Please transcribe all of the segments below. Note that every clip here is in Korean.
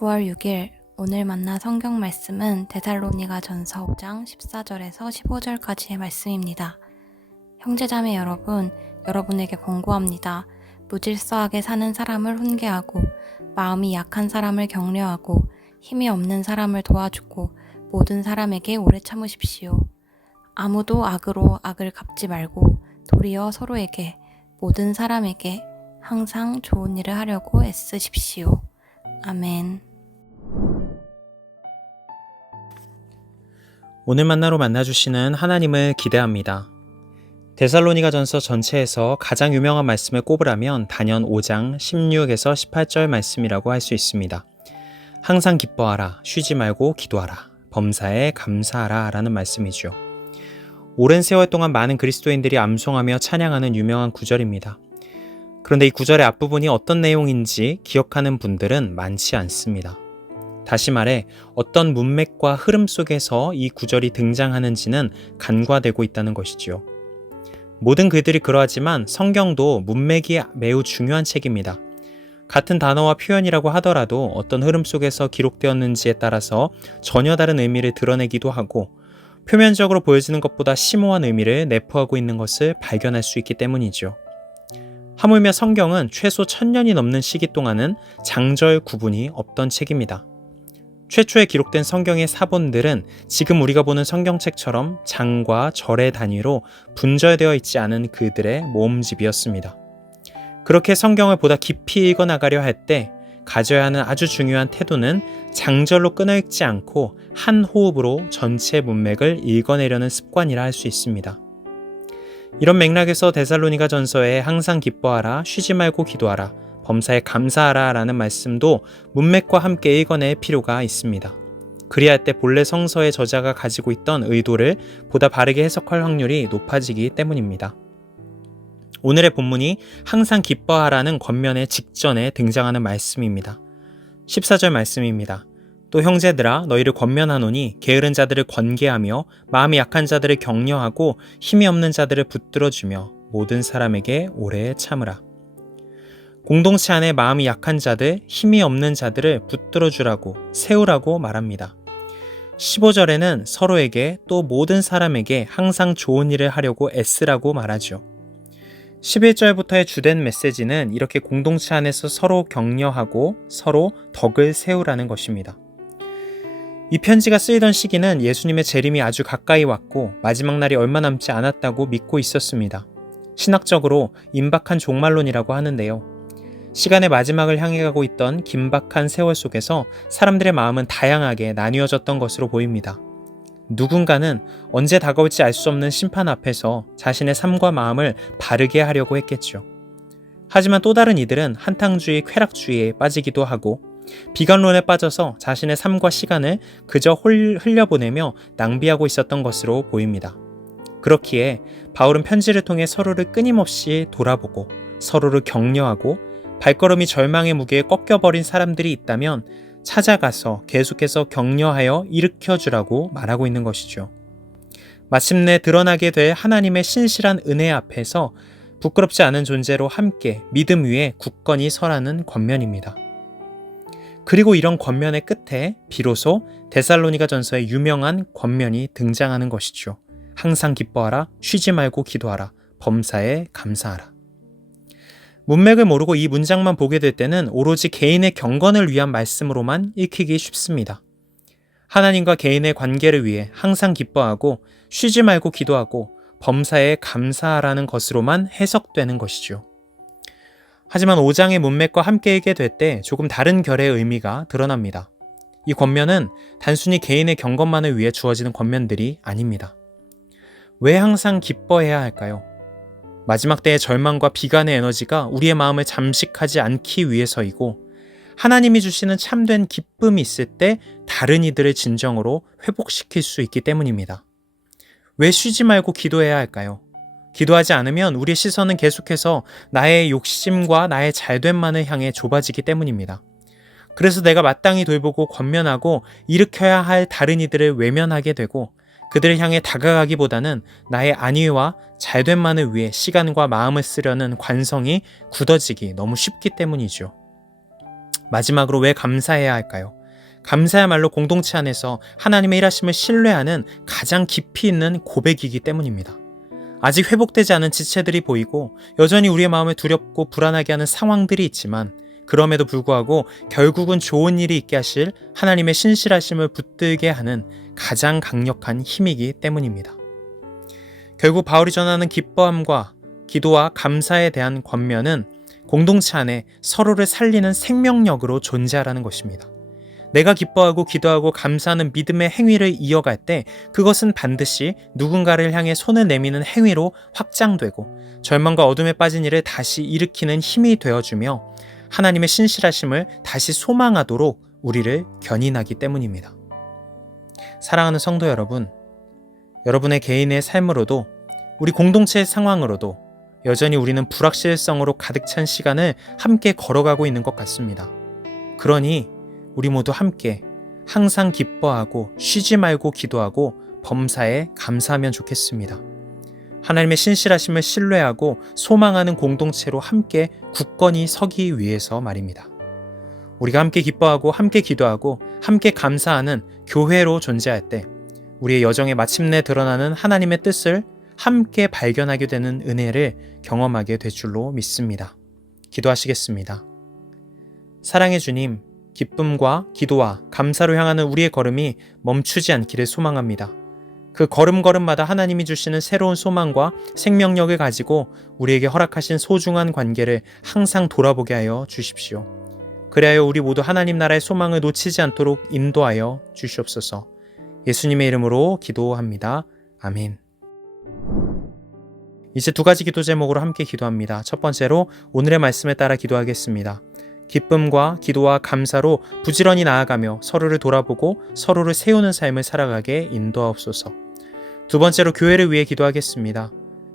9월 6일 오늘 만나 성경 말씀은 데살로니가전서 5장 14절에서 15절까지의 말씀입니다. 형제자매 여러분, 여러분에게 권고합니다. 무질서하게 사는 사람을 훈계하고 마음이 약한 사람을 격려하고 힘이 없는 사람을 도와주고 모든 사람에게 오래 참으십시오. 아무도 악으로 악을 갚지 말고 도리어 서로에게 모든 사람에게 항상 좋은 일을 하려고 애쓰십시오. 아멘. 오늘 만나로 만나주시는 하나님을 기대합니다. 데살로니가전서 전체에서 가장 유명한 말씀을 꼽으라면 단연 5장 16에서 18절 말씀이라고 할 수 있습니다. 항상 기뻐하라, 쉬지 말고 기도하라, 범사에 감사하라 라는 말씀이죠. 오랜 세월 동안 많은 그리스도인들이 암송하며 찬양하는 유명한 구절입니다. 그런데 이 구절의 앞부분이 어떤 내용인지 기억하는 분들은 많지 않습니다. 다시 말해 어떤 문맥과 흐름 속에서 이 구절이 등장하는지는 간과되고 있다는 것이지요. 모든 글들이 그러하지만 성경도 문맥이 매우 중요한 책입니다. 같은 단어와 표현이라고 하더라도 어떤 흐름 속에서 기록되었는지에 따라서 전혀 다른 의미를 드러내기도 하고 표면적으로 보여지는 것보다 심오한 의미를 내포하고 있는 것을 발견할 수 있기 때문이죠. 하물며 성경은 최소 1000년이 넘는 시기 동안은 장절 구분이 없던 책입니다. 최초에 기록된 성경의 사본들은 지금 우리가 보는 성경책처럼 장과 절의 단위로 분절되어 있지 않은 그들의 모음집이었습니다. 그렇게 성경을 보다 깊이 읽어나가려 할 때 가져야 하는 아주 중요한 태도는 장절로 끊어읽지 않고 한 호흡으로 전체 문맥을 읽어내려는 습관이라 할 수 있습니다. 이런 맥락에서 데살로니가전서에 항상 기뻐하라, 쉬지 말고 기도하라, 범사에 감사하라 라는 말씀도 문맥과 함께 읽어낼 필요가 있습니다. 그리할 때 본래 성서의 저자가 가지고 있던 의도를 보다 바르게 해석할 확률이 높아지기 때문입니다. 오늘의 본문이 항상 기뻐하라는 권면의 직전에 등장하는 말씀입니다. 14절 말씀입니다. 또 형제들아 너희를 권면하노니 게으른 자들을 권계하며 마음이 약한 자들을 격려하고 힘이 없는 자들을 붙들어주며 모든 사람에게 오래 참으라. 공동체 안에 마음이 약한 자들, 힘이 없는 자들을 붙들어주라고 세우라고 말합니다. 15절에는 서로에게 또 모든 사람에게 항상 좋은 일을 하려고 애쓰라고 말하죠. 11절부터의 주된 메시지는 이렇게 공동체 안에서 서로 격려하고 서로 덕을 세우라는 것입니다. 이 편지가 쓰이던 시기는 예수님의 재림이 아주 가까이 왔고 마지막 날이 얼마 남지 않았다고 믿고 있었습니다. 신학적으로 임박한 종말론이라고 하는데요. 시간의 마지막을 향해 가고 있던 긴박한 세월 속에서 사람들의 마음은 다양하게 나뉘어졌던 것으로 보입니다. 누군가는 언제 다가올지 알 수 없는 심판 앞에서 자신의 삶과 마음을 바르게 하려고 했겠죠. 하지만 또 다른 이들은 한탕주의, 쾌락주의에 빠지기도 하고 비관론에 빠져서 자신의 삶과 시간을 그저 흘려보내며 낭비하고 있었던 것으로 보입니다. 그렇기에 바울은 편지를 통해 서로를 끊임없이 돌아보고 서로를 격려하고 발걸음이 절망의 무게에 꺾여버린 사람들이 있다면 찾아가서 계속해서 격려하여 일으켜주라고 말하고 있는 것이죠. 마침내 드러나게 될 하나님의 신실한 은혜 앞에서 부끄럽지 않은 존재로 함께 믿음 위에 굳건히 서라는 권면입니다. 그리고 이런 권면의 끝에 비로소 데살로니가전서의 유명한 권면이 등장하는 것이죠. 항상 기뻐하라, 쉬지 말고 기도하라, 범사에 감사하라. 문맥을 모르고 이 문장만 보게 될 때는 오로지 개인의 경건을 위한 말씀으로만 읽히기 쉽습니다. 하나님과 개인의 관계를 위해 항상 기뻐하고 쉬지 말고 기도하고 범사에 감사하라는 것으로만 해석되는 것이죠. 하지만 5장의 문맥과 함께 읽게 될 때 조금 다른 결의 의미가 드러납니다. 이 권면은 단순히 개인의 경건만을 위해 주어지는 권면들이 아닙니다. 왜 항상 기뻐해야 할까요? 마지막 때의 절망과 비관의 에너지가 우리의 마음을 잠식하지 않기 위해서이고 하나님이 주시는 참된 기쁨이 있을 때 다른 이들을 진정으로 회복시킬 수 있기 때문입니다. 왜 쉬지 말고 기도해야 할까요? 기도하지 않으면 우리의 시선은 계속해서 나의 욕심과 나의 잘됨만을 향해 좁아지기 때문입니다. 그래서 내가 마땅히 돌보고 권면하고 일으켜야 할 다른 이들을 외면하게 되고 그들을 향해 다가가기보다는 나의 안위와 잘됨만을 위해 시간과 마음을 쓰려는 관성이 굳어지기 너무 쉽기 때문이죠. 마지막으로 왜 감사해야 할까요? 감사야말로 공동체 안에서 하나님의 일하심을 신뢰하는 가장 깊이 있는 고백이기 때문입니다. 아직 회복되지 않은 지체들이 보이고 여전히 우리의 마음을 두렵고 불안하게 하는 상황들이 있지만 그럼에도 불구하고 결국은 좋은 일이 있게 하실 하나님의 신실하심을 붙들게 하는 가장 강력한 힘이기 때문입니다. 결국 바울이 전하는 기뻐함과 기도와 감사에 대한 권면은 공동체 안에 서로를 살리는 생명력으로 존재하라는 것입니다. 내가 기뻐하고 기도하고 감사하는 믿음의 행위를 이어갈 때 그것은 반드시 누군가를 향해 손을 내미는 행위로 확장되고 절망과 어둠에 빠진 일을 다시 일으키는 힘이 되어주며 하나님의 신실하심을 다시 소망하도록 우리를 견인하기 때문입니다. 사랑하는 성도 여러분, 여러분의 개인의 삶으로도 우리 공동체의 상황으로도 여전히 우리는 불확실성으로 가득 찬 시간을 함께 걸어가고 있는 것 같습니다. 그러니 우리 모두 함께 항상 기뻐하고 쉬지 말고 기도하고 범사에 감사하면 좋겠습니다. 하나님의 신실하심을 신뢰하고 소망하는 공동체로 함께 굳건히 서기 위해서 말입니다. 우리가 함께 기뻐하고 함께 기도하고 함께 감사하는 교회로 존재할 때 우리의 여정에 마침내 드러나는 하나님의 뜻을 함께 발견하게 되는 은혜를 경험하게 될 줄로 믿습니다. 기도하시겠습니다. 사랑의 주님, 기쁨과 기도와 감사로 향하는 우리의 걸음이 멈추지 않기를 소망합니다. 그 걸음걸음마다 하나님이 주시는 새로운 소망과 생명력을 가지고 우리에게 허락하신 소중한 관계를 항상 돌아보게 하여 주십시오. 그리하여 우리 모두 하나님 나라의 소망을 놓치지 않도록 인도하여 주시옵소서. 예수님의 이름으로 기도합니다. 아멘. 이제 두 가지 기도 제목으로 함께 기도합니다. 첫 번째로 오늘의 말씀에 따라 기도하겠습니다. 기쁨과 기도와 감사로 부지런히 나아가며 서로를 돌아보고 서로를 세우는 삶을 살아가게 인도하옵소서. 두 번째로 교회를 위해 기도하겠습니다.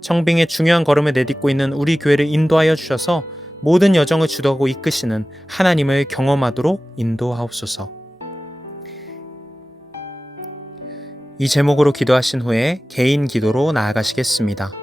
청빙의 중요한 걸음을 내딛고 있는 우리 교회를 인도하여 주셔서 모든 여정을 주도하고 이끄시는 하나님을 경험하도록 인도하옵소서. 이 제목으로 기도하신 후에 개인 기도로 나아가시겠습니다.